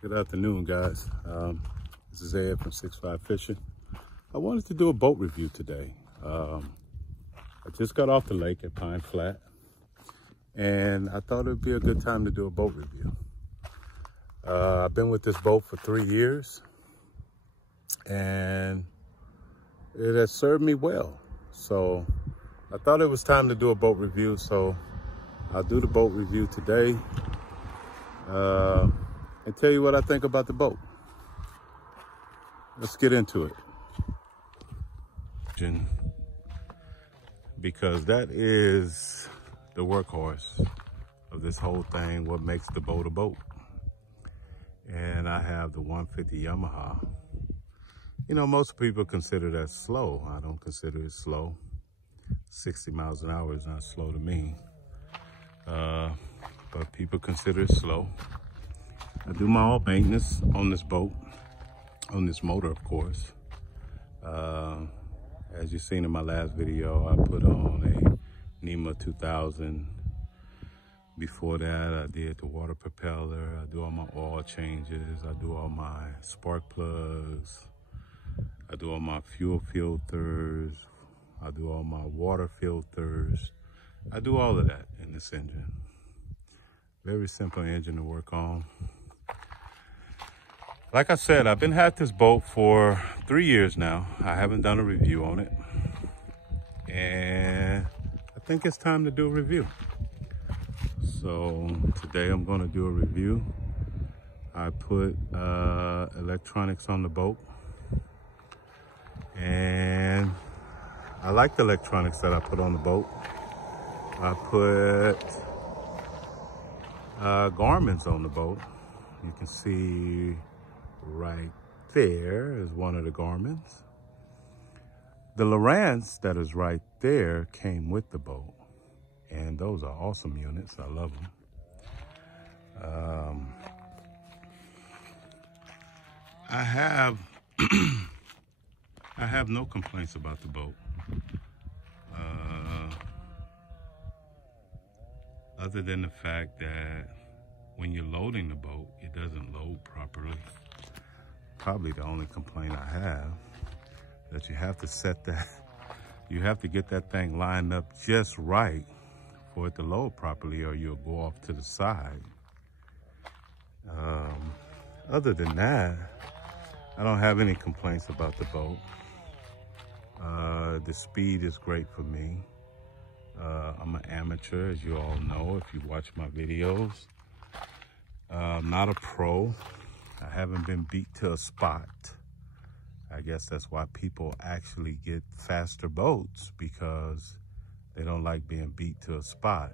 Good afternoon, guys. This is Ed from 65 Fishing. I wanted to do a boat review today. I just got off the lake at Pine Flat, and I thought it would be a good time to do a boat review. I've been with this boat for 3 years, and it has served me well. So I thought it was time to do a boat review, so I'll do the boat review today. And tell you what I think about the boat. Let's get into it. Because that is the workhorse of this whole thing, what makes the boat a boat. And I have the 150 Yamaha. You know, most people consider that slow. I don't consider it slow. 60 miles an hour is not slow to me. But people consider it slow. I do my oil maintenance on this boat, on this motor, of course. As you've seen in my last video, I put on a NEMA 2000. Before that, I did the water propeller. I do all my oil changes. I do all my spark plugs. I do all my fuel filters. I do all my water filters. I do all of that in this engine. Very simple engine to work on. Like I said, I've been at this boat for 3 years now. I haven't done a review on it. And I think it's time to do a review. So today I'm gonna do a review. I put electronics on the boat. And I like the electronics that I put on the boat. I put Garmin's on the boat. You can see right there is one of the Garmin's. The Lowrance that is right there came with the boat, and those are awesome units. I love them. I have no complaints about the boat, other than the fact that when you're loading the boat, it doesn't load properly. Probably the only complaint I have, that you have to set that, you have to get that thing lined up just right for it to load properly, or you'll go off to the side. Other than that, I don't have any complaints about the boat. The speed is great for me. I'm an amateur, as you all know, if you watch my videos. I'm not a pro. I haven't been beat to a spot. I guess that's why people actually get faster boats, because they don't like being beat to a spot.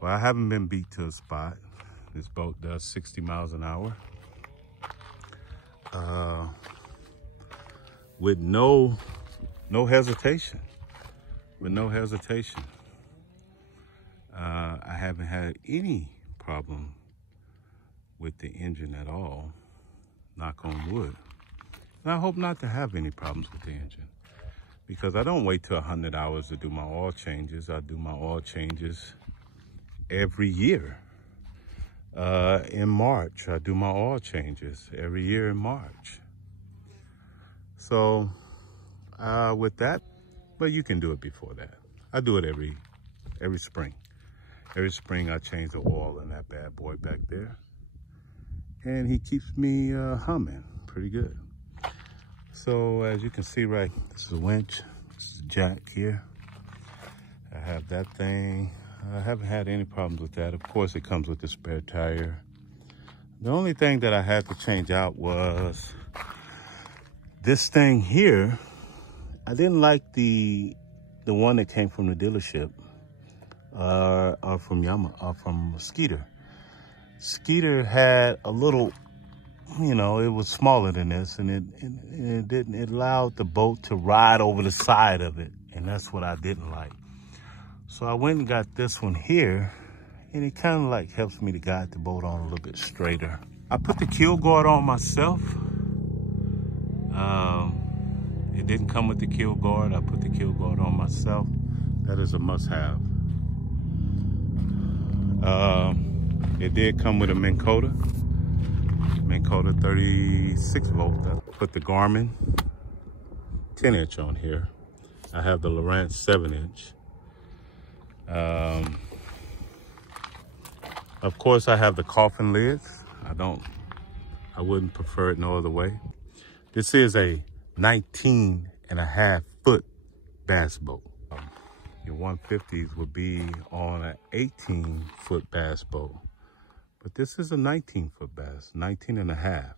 Well, I haven't been beat to a spot. This boat does 60 miles an hour. With no hesitation. With no hesitation. I haven't had any problem with the engine at all, knock on wood. And I hope not to have any problems with the engine, because I don't wait till 100 hours to do my oil changes. I do my oil changes every year. In March, I do my oil changes every year in March. So with that, but you can do it before that. I do it every spring. Every spring I change the oil in that bad boy back there. And he keeps me humming pretty good. So as you can see, right, this is a winch, this is a jack here. I have that thing. I haven't had any problems with that. Of course, it comes with the spare tire. The only thing that I had to change out was this thing here. I didn't like the one that came from the dealership, or from Yamaha, or from Skeeter. Skeeter had a little, you know, it was smaller than this, and it allowed the boat to ride over the side of it, and that's what I didn't like. So I went and got this one here, and it kind of like helps me to guide the boat on a little bit straighter. I put the keel guard on myself. It didn't come with the keel guard. I put the keel guard on myself. That is a must-have. It did come with a Minn Kota. Minn Kota 36 volt. I put the Garmin 10-inch on here. I have the Lowrance 7-inch. Of course, I have the coffin lids. I wouldn't prefer it no other way. This is a 19.5-foot bass boat. Your 150s would be on an 18-foot bass boat. But this is a 19-foot bass, 19.5.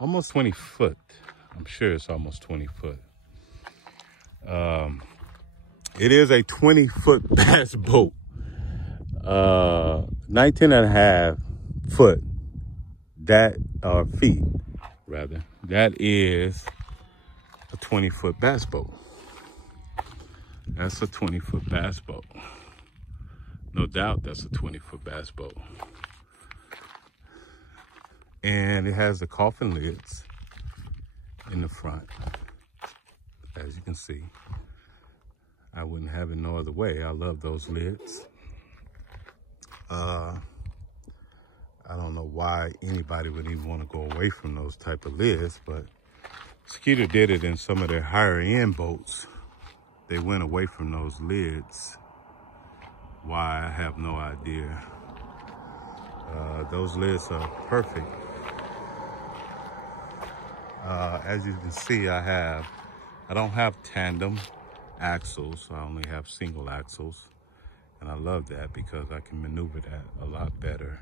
Almost 20 foot. I'm sure it's almost 20 foot. It is a 20-foot bass boat. 19.5 foot, feet rather. That is a 20-foot bass boat. That's a 20-foot bass boat. No doubt that's a 20-foot bass boat. And it has the coffin lids in the front. As you can see, I wouldn't have it no other way. I love those lids. I don't know why anybody would even want to go away from those type of lids, but Skeeter did it in some of their higher end boats. They went away from those lids. Why, I have no idea. Those lids are perfect. As you can see, I don't have tandem axles. I only have single axles. And I love that because I can maneuver that a lot better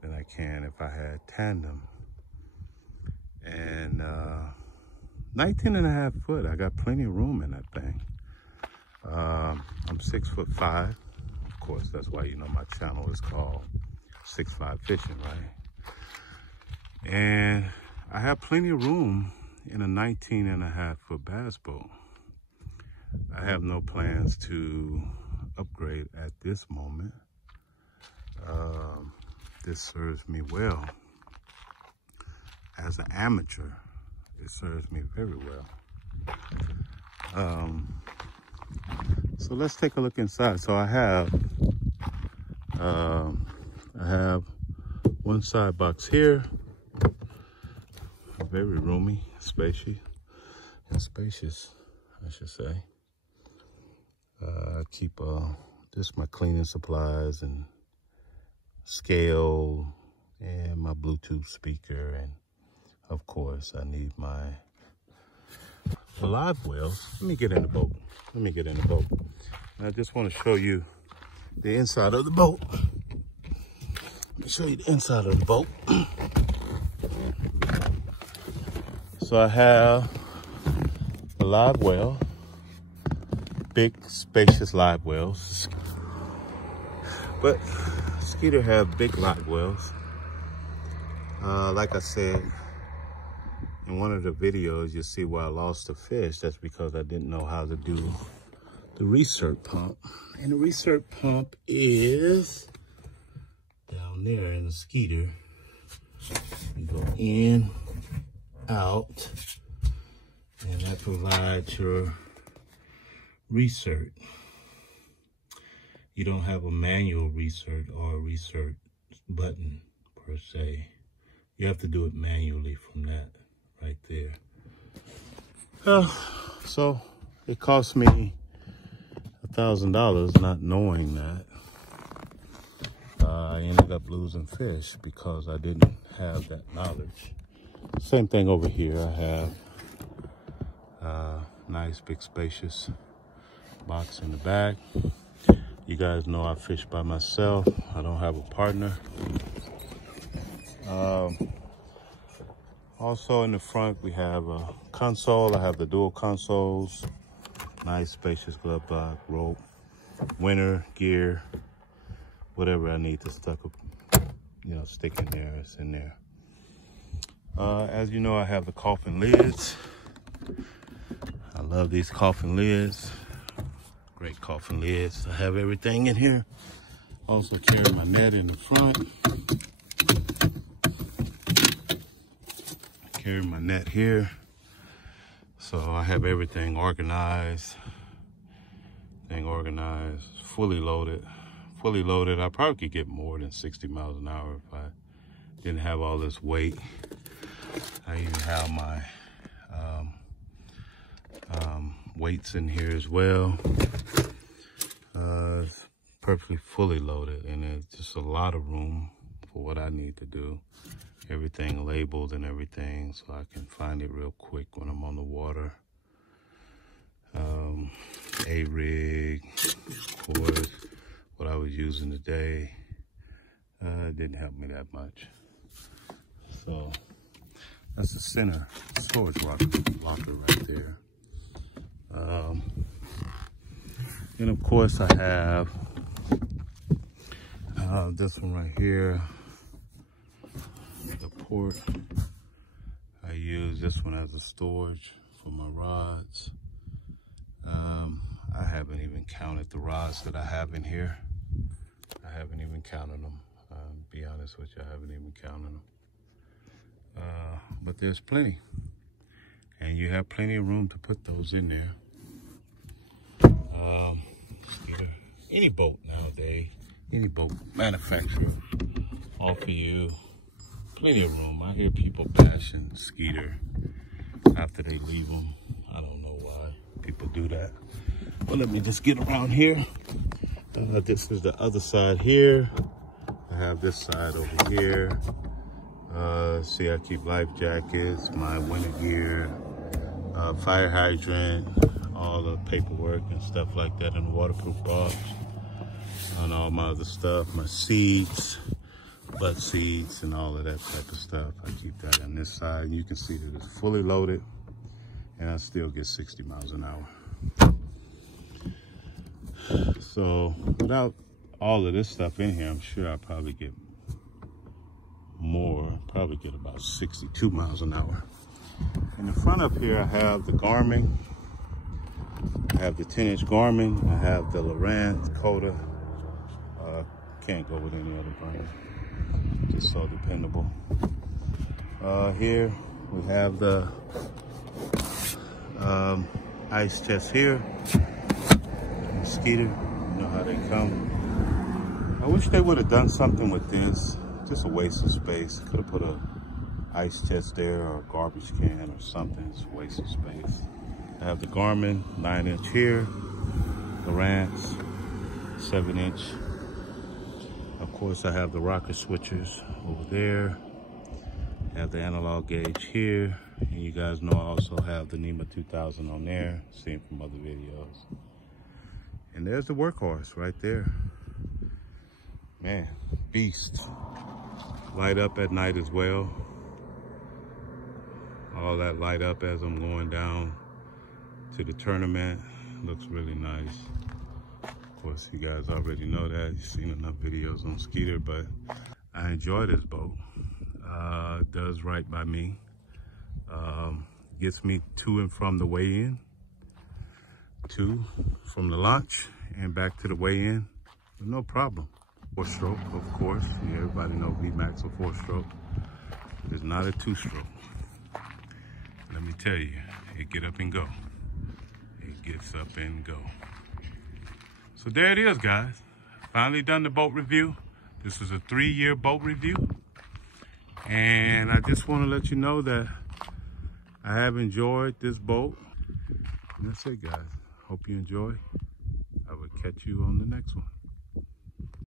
than I can if I had tandem. And 19.5 foot, I got plenty of room in that thing. I'm 6'5". Of course, that's why you know my channel is called 6'5 Fishing, right? And I have plenty of room in a 19.5 foot bass boat. I have no plans to upgrade at this moment. This serves me well. As an amateur, it serves me very well. So let's take a look inside. So I have one side box here, very roomy, spacious, I should say. I keep this my cleaning supplies and scale and my Bluetooth speaker, and of course I need my live wells. Let me get in the boat. And I just want to show you the inside of the boat. Let me show you the inside of the boat. So I have a live well. Big, spacious live wells. But Skeeter have big live wells. Like I said in one of the videos, you see where I lost the fish. That's because I didn't know how to do the recert pump. And the recert pump is down there in the Skeeter. You go in, out, and that provides your recert. You don't have a manual recert or a recert button per se. You have to do it manually from that right there. So it cost me $1,000 not knowing that. I ended up losing fish because I didn't have that knowledge. Same thing over here. I have a nice big spacious box in the back. You guys know I fish by myself. I don't have a partner. Also in the front we have a console. I have the dual consoles. Nice spacious glove box, rope, winter gear, whatever I need to stick in there, it's in there. As you know, I have the coffin lids. I love these coffin lids. Great coffin lids. I have everything in here. Also carry my net in the front. Carry my net here. So I have everything organized. Fully loaded. I probably could get more than 60 miles an hour if I Didn't have all this weight. I even have my weights in here as well. It's perfectly fully loaded, and it's just a lot of room for what I need to do. Everything labeled and everything, so I can find it real quick when I'm on the water. A rig, of course, what I was using today didn't help me that much. So that's the center storage locker right there. And of course I have this one right here, the port. I use this one as a storage for my rods. I haven't even counted the rods that I have in here. I haven't even counted them. Be honest with you, I haven't even counted them. But there's plenty. And you have plenty of room to put those in there. Any boat nowadays, any boat manufacturer offer you plenty of room. I hear people bashing Skeeter after they leave them. I don't know why people do that. But let me just get around here. This is the other side here. I have this side over here. See, I keep life jackets, my winter gear, fire hydrant, all the paperwork and stuff like that in the waterproof box, and all my other stuff, my seeds, butt seeds, and all of that type of stuff. I keep that on this side, and you can see that it's fully loaded, and I still get 60 miles an hour. So without all of this stuff in here, I'm sure I'll probably get more, probably get about 62 miles an hour. In the front up here, I have the Garmin. I have the 10-inch Garmin. I have the Minn Kota. Can't go with any other brand. Just so dependable. Here we have the ice chest here. Skeeter, you know how they come. I wish they would have done something with this. Just a waste of space. Could have put a ice chest there or a garbage can or something. It's a waste of space. I have the Garmin 9-inch here, the Lowrance 7-inch. Of course, I have the rocker switchers over there. I have the analog gauge here, and you guys know I also have the NEMA 2000 on there, seen from other videos. And there's the workhorse right there. Man, beast. Light up at night as well. All that light up as I'm going down to the tournament. Looks really nice. Of course, you guys already know that. You've seen enough videos on Skeeter, but I enjoy this boat. It does right by me. Gets me to and from the weigh-in, from the launch and back to the weigh-in, no problem. 4-stroke, of course. Everybody knows V-Max a 4-stroke. It's not a 2-stroke. Let me tell you, it get up and go. It gets up and go. So there it is, guys. Finally done the boat review. This is a 3-year boat review. And I just want to let you know that I have enjoyed this boat. And that's it, guys. Hope you enjoy. I will catch you on the next one.